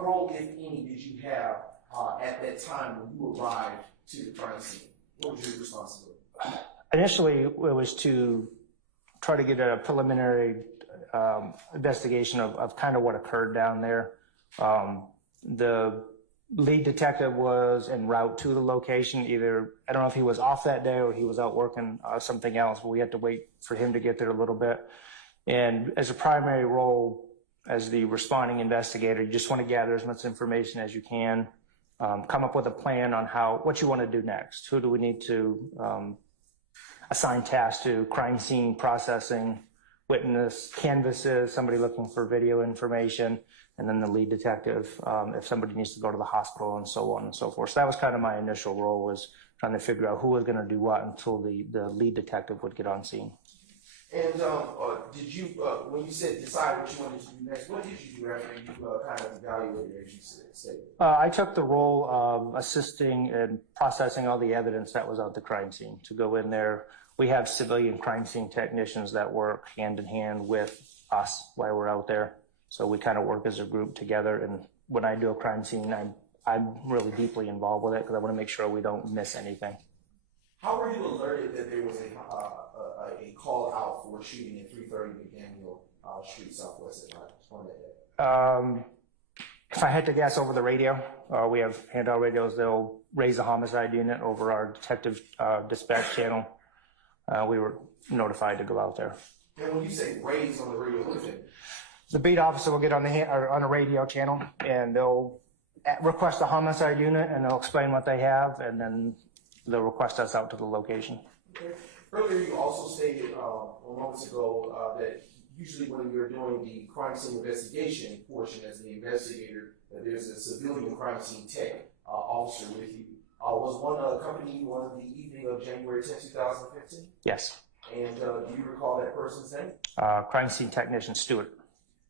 what role, if any, did you have at that time when you arrived to the crime scene? What was your responsibility? Initially, it was to try to get a preliminary investigation of kind of what occurred down there. The lead detective was en route to the location. Either, I don't know if he was off that day or he was out working something else, but we had to wait for him to get there a little bit. And as a primary role, as the responding investigator, you just want to gather as much information as you can, come up with a plan on what you want to do next. Who do we need to assign tasks to? Crime scene processing, witness canvases, somebody looking for video information, and then the lead detective if somebody needs to go to the hospital, and so on and so forth. So that was kind of my initial role, was trying to figure out who was going to do what until the lead detective would get on scene. And did you, when you said decide what you wanted to do next, what did you do after you kind of evaluated, as you stated? I took the role of assisting in processing all the evidence that was at the crime scene. To go in there, we have civilian crime scene technicians that work hand in hand with us while we're out there. So we kind of work as a group together. And when I do a crime scene, I'm really deeply involved with it because I want to make sure we don't miss anything. How were you alerted that there was a call out for shooting at 330 McDaniel Street, Southwest Atlanta on that day? If I had to guess, over the radio. We have handheld radios. They'll raise a homicide unit over our detective dispatch channel. We were notified to go out there. And when you say raise on the radio, what is it? The beat officer will get on a radio channel, and they'll request a homicide unit, and they'll explain what they have, and then they'll request us out to the location. Okay. Earlier, you also stated moments ago that usually when you're doing the crime scene investigation portion as the investigator, there's a civilian crime scene tech officer with you. Was one accompanying you on the evening of January 10, 2015? Yes. And do you recall that person's name? Crime scene technician Stewart.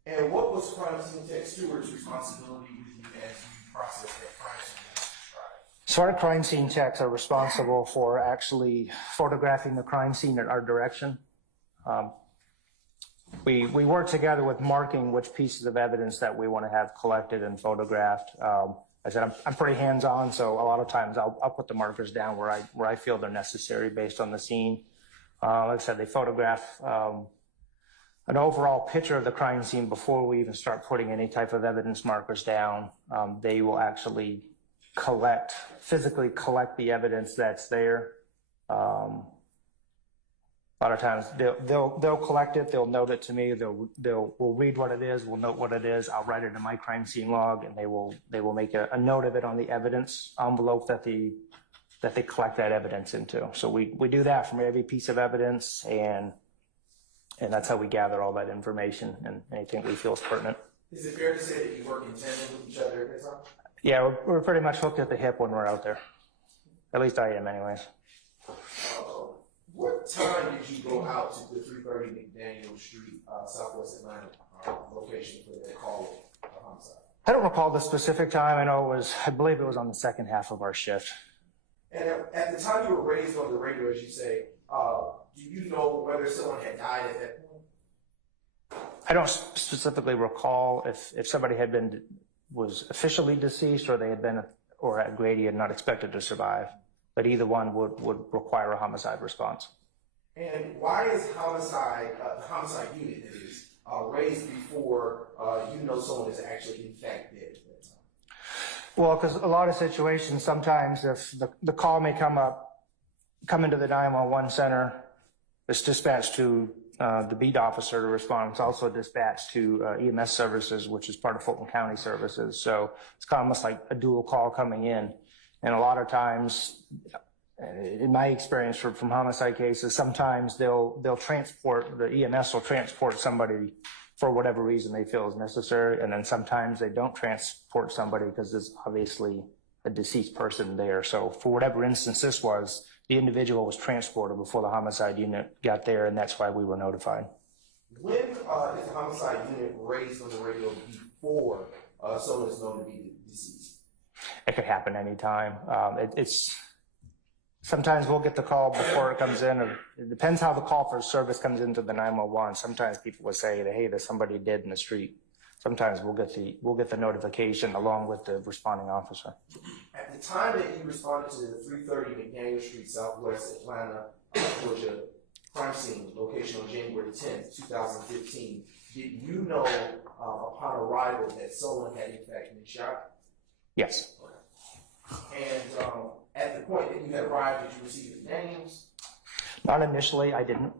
And what was crime scene tech Stewart's responsibility with you as you processed that crime scene? So our crime scene techs are responsible for actually photographing the crime scene at our direction. We work together with marking which pieces of evidence that we want to have collected and photographed. I said I'm pretty hands-on, so a lot of times I'll put the markers down where I feel they're necessary based on the scene. Like I said, they photograph an overall picture of the crime scene before we even start putting any type of evidence markers down. They will actually physically collect the evidence that's there. A lot of times they'll collect it, they'll note it to me, we'll read what it is, we'll note what it is, I'll write it in my crime scene log, and they will make a note of it on the evidence envelope that they collect that evidence into. So we do that from every piece of evidence, and that's how we gather all that information and anything we feel is pertinent. Is it fair to say that you work in tandem with each other at that time? Yeah, we're pretty much hooked at the hip when we're out there. At least I am, anyways. What time did you go out to the 330 McDaniel Street, Southwest Atlanta location for that call of homicide? I don't recall the specific time. I believe it was on the second half of our shift. And at the time you were raised on the radio, as you say, do you know whether someone had died at that point? I don't specifically recall if somebody was officially deceased, or they had been, or at Grady and not expected to survive. But either one would require a homicide response. And why is the homicide unit that is raised before you know someone is actually in fact dead at that time? Well, because a lot of situations, sometimes if the call may come into the 911 center, it's dispatched to the beat officer to respond. It's also dispatched to EMS services, which is part of Fulton County services. So it's kind of almost like a dual call coming in. And a lot of times, in my experience from homicide cases, sometimes they'll transport, the EMS will transport somebody for whatever reason they feel is necessary. And then sometimes they don't transport somebody because there's obviously a deceased person there. So for whatever instance this was, the individual was transported before the homicide unit got there, and that's why we were notified. When is the homicide unit raised on the radio before someone is known to be deceased? It could happen anytime. Sometimes we'll get the call before it comes in. It depends how the call for service comes into the 911. Sometimes people will say, hey, there's somebody dead in the street. sometimes we'll get the notification along with the responding officer. At the time that you responded to the 330 McDaniel Street, Southwest Atlanta, Georgia crime scene location on January 10th, 2015, did you know upon arrival that someone had in fact been shot? Yes. Okay. And at the point that you had arrived, did you receive the names? Not initially, I didn't.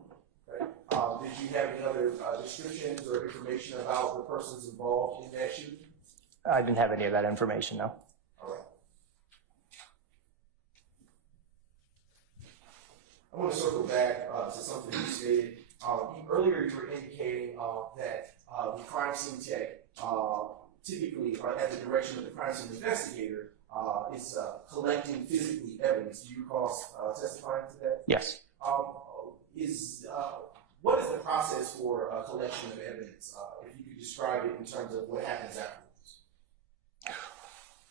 Okay. Did you have any other descriptions or information about the persons involved in that shooting? I didn't have any of that information, no. All right. I want to circle back to something you stated. Earlier you were indicating that the crime scene tech typically, at the direction of the crime scene investigator, is collecting physically evidence. Do you recall testifying to that? Yes. What is the process for collection of evidence? If you could describe it in terms of what happens afterwards.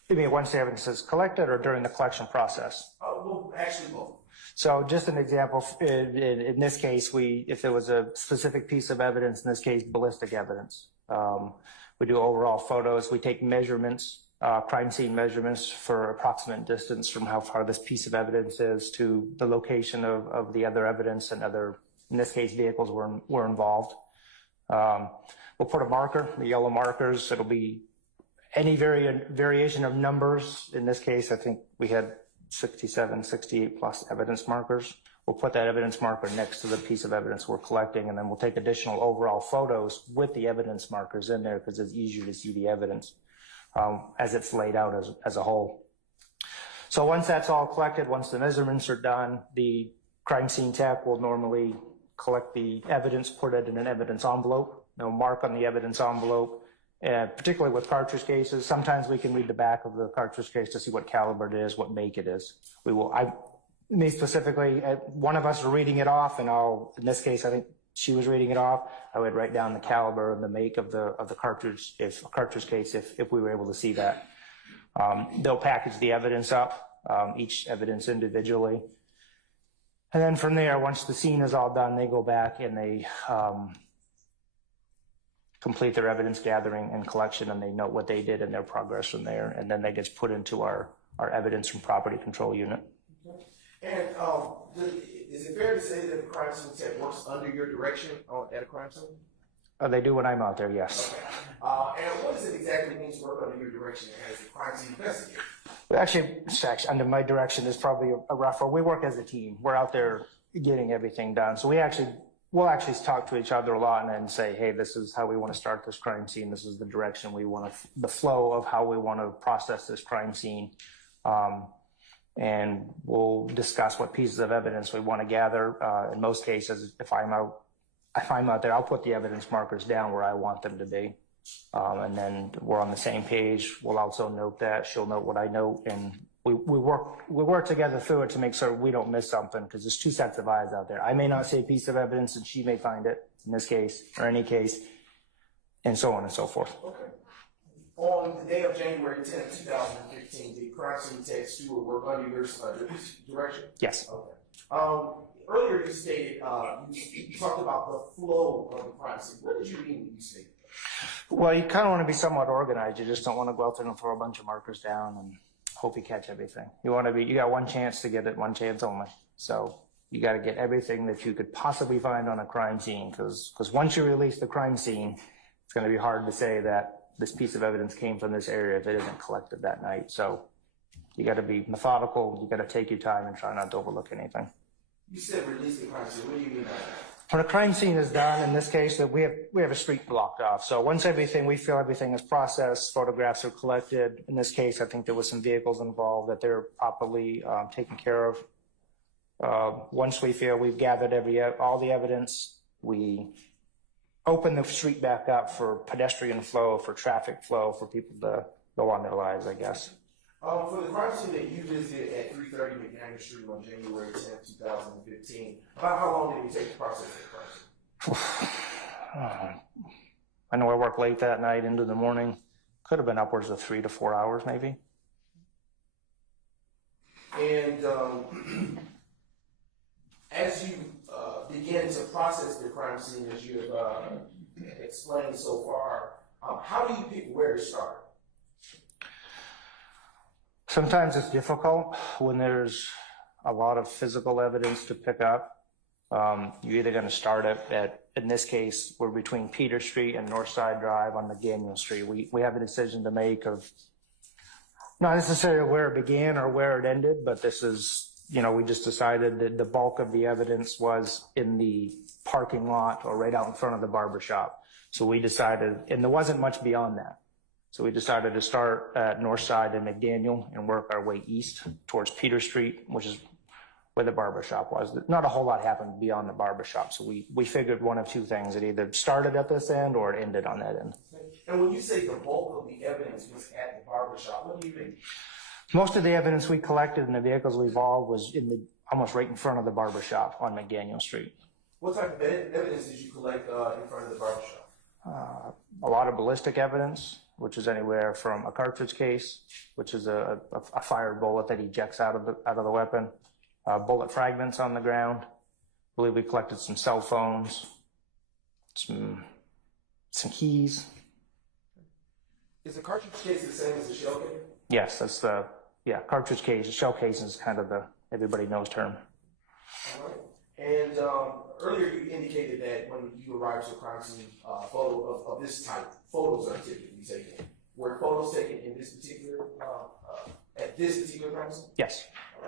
You mean once the evidence is collected or during the collection process? Well, actually both. So just an example, in this case, if there was a specific piece of evidence, in this case, ballistic evidence, we do overall photos, we take measurements, crime scene measurements for approximate distance from how far this piece of evidence is to the location of the other evidence, and other, in this case, vehicles were involved. We'll put a marker, the yellow markers. It'll be any variation of numbers. In this case, I think we had 67, 68 plus evidence markers. We'll put that evidence marker next to the piece of evidence we're collecting, and then we'll take additional overall photos with the evidence markers in there because it's easier to see the evidence as it's laid out as a whole. So once that's all collected, once the measurements are done, the crime scene tech will normally collect the evidence, put it in an evidence envelope. They'll mark on the evidence envelope, and particularly with cartridge cases, sometimes we can read the back of the cartridge case to see what caliber it is, what make it is. Me specifically, one of us are reading it off, and in this case, I think she was reading it off. I would write down the caliber and the make of the cartridge, cartridge case, if we were able to see that. They'll package the evidence up, each evidence individually. And then from there, once the scene is all done, they go back and they complete their evidence gathering and collection, and they note what they did and their progress from there. And then that gets put into our evidence from property control unit. Okay. And is it fair to say that the crime scene tech works under your direction at a crime scene? They do when I'm out there, yes. Okay. And what does it exactly mean to work under your direction as a crime scene investigator? Actually, under my direction is probably a rough word. We work as a team. We're out there getting everything done. So we'll actually talk to each other a lot and then say, hey, this is how we want to start this crime scene. This is the direction we want to, the flow of how we want to process this crime scene. And we'll discuss what pieces of evidence we want to gather. In most cases, if I'm out there, I'll put the evidence markers down where I want them to be. And then we're on the same page. We'll also note that. She'll note what I note, and we work together through it to make sure we don't miss something, because there's two sets of eyes out there. I may not see a piece of evidence, and she may find it in this case or any case, and so on and so forth. Okay. On the day of January 10th, 2015, the crime scene tech steward work under your direction? Yes. Okay. Earlier you stated, you talked about the flow of the crime scene. What did you mean when you stated that? Well, you kind of want to be somewhat organized. You just don't want to go out there and throw a bunch of markers down and hope you catch everything. You got one chance to get it, one chance only. So you got to get everything that you could possibly find on a crime scene, because once you release the crime scene, it's going to be hard to say that this piece of evidence came from this area if it isn't collected that night. So you got to be methodical. You got to take your time and try not to overlook anything. You said release the crime scene. What do you mean by that? When a crime scene is done, in this case, that we have a street blocked off. So once we feel everything is processed, photographs are collected. In this case, I think there was some vehicles involved that they're properly taken care of. Once we feel we've gathered all the evidence, we open the street back up for pedestrian flow, for traffic flow, for people to go on their lives, I guess. For the crime scene that you visited at 330 McDaniel Street on January 10th, 2015, about how long did it take to process that crime scene? I know I worked late that night into the morning. Could have been upwards of 3 to 4 hours, maybe. And as you begin to process the crime scene, as you have explained so far, How do you pick where to start? Sometimes it's difficult when there's a lot of physical evidence to pick up. You're either going to start at, in this case, we're between Peter Street and Northside Drive on McDaniel Street. We have a decision to make of not necessarily where it began or where it ended, but this is, we just decided that the bulk of the evidence was in the parking lot or right out in front of the barber shop. So we decided, and there wasn't much beyond that. So we decided to start at Northside and McDaniel and work our way east towards Peter Street, which is where the barber shop was. Not a whole lot happened beyond the barber shop. So we figured one of two things. It either started at this end or it ended on that end. And when you say the bulk of the evidence was at the barber shop, what do you mean? Most of the evidence we collected in the vehicles we involved was almost right in front of the barber shop on McDaniel Street. What type of evidence did you collect in front of the barber shop? A lot of ballistic evidence, which is anywhere from a cartridge case, which is a fired bullet that ejects out of the weapon, bullet fragments on the ground. I believe we collected some cell phones, some keys. Is the cartridge case the same as the shell case? Yes, that's cartridge case. The shell case is kind of the everybody knows term. All right. And earlier you indicated that when you arrived to a crime scene, photo of this type, photos are typically taken. Were photos taken in this particular, at this particular crime scene? Yes. All right.